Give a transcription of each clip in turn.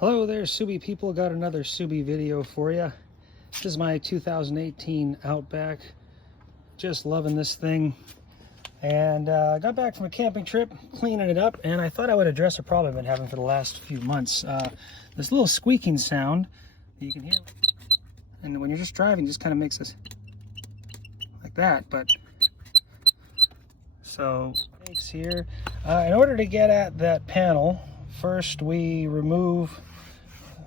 Hello there, Subi people. Got another Subi video for you. This is my 2018 Outback. Just loving this thing. And I got back from a camping trip, cleaning it up, and I thought I would address a problem I've been having for the last few months. This little squeaking sound that you can hear. And when you're just driving, it just kind of makes this like that. But so here, in order to get at that panel, first we remove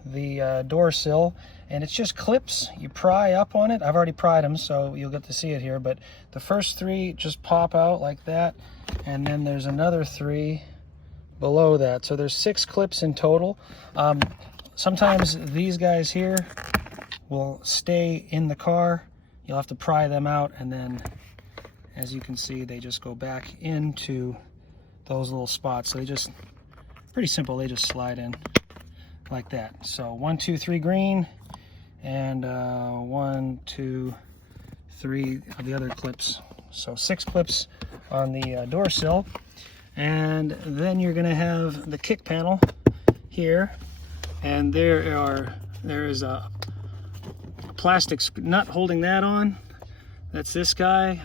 the door sill, and it's just clips. You pry up on it. I've already pried them, so you'll get to see it here, but the first three just pop out like that, and then there's another three below that. So there's 6 clips in total. Sometimes these guys here will stay in the car. You'll have to pry them out, and then as you can see, they just go back into those little spots. So they just, pretty simple, they just slide in like that. So 1, 2, 3 green, and 1, 2, 3 of the other clips. So 6 clips on the door sill. And then you're gonna have the kick panel here, and there is a plastic nut holding that on. That's this guy.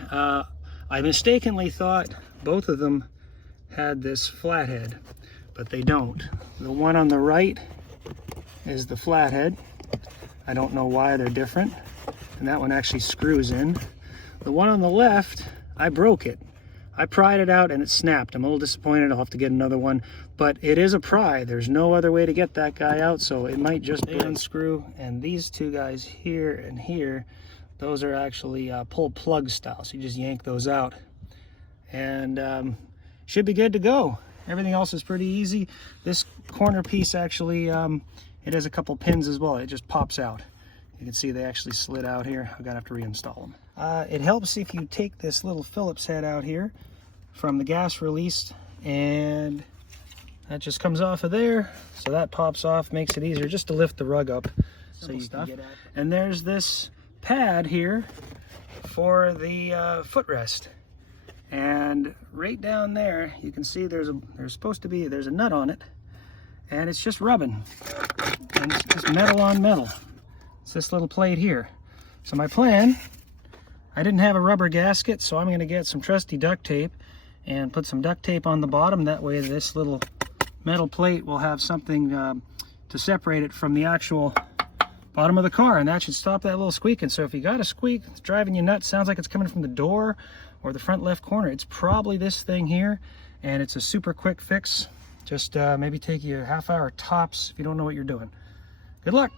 I mistakenly thought both of them had this flathead, but they don't. The one on the right is the flathead. I don't know why they're different. And that one actually screws in. The one on the left, I broke it. I pried it out and it snapped. I'm a little disappointed. I'll have to get another one, but it is a pry. There's no other way to get that guy out, so it might just unscrew. And these two guys here and here, those are actually pull plug style. So you just yank those out, and should be good to go. Everything else is pretty easy. This corner piece actually, it has a couple pins as well. It just pops out. You can see they actually slid out here. I'm gonna have to reinstall them. It helps if you take this little Phillips head out here from the gas release, and that just comes off of there. So that pops off, makes it easier just to lift the rug up. So you can get at it. And there's this pad here for the footrest. And right down there, you can see there's a nut on it, and it's just rubbing, and it's just metal on metal. It's this little plate here. So my plan, I didn't have a rubber gasket, so I'm going to get some trusty duct tape and put some duct tape on the bottom. That way this little metal plate will have something to separate it from the actual bottom of the car, and that should stop that little squeaking. So if you got a squeak, it's driving you nuts, sounds like it's coming from the door or the front left corner, it's probably this thing here, and it's a super quick fix. Just maybe take you a half hour tops if you don't know what you're doing. Good luck.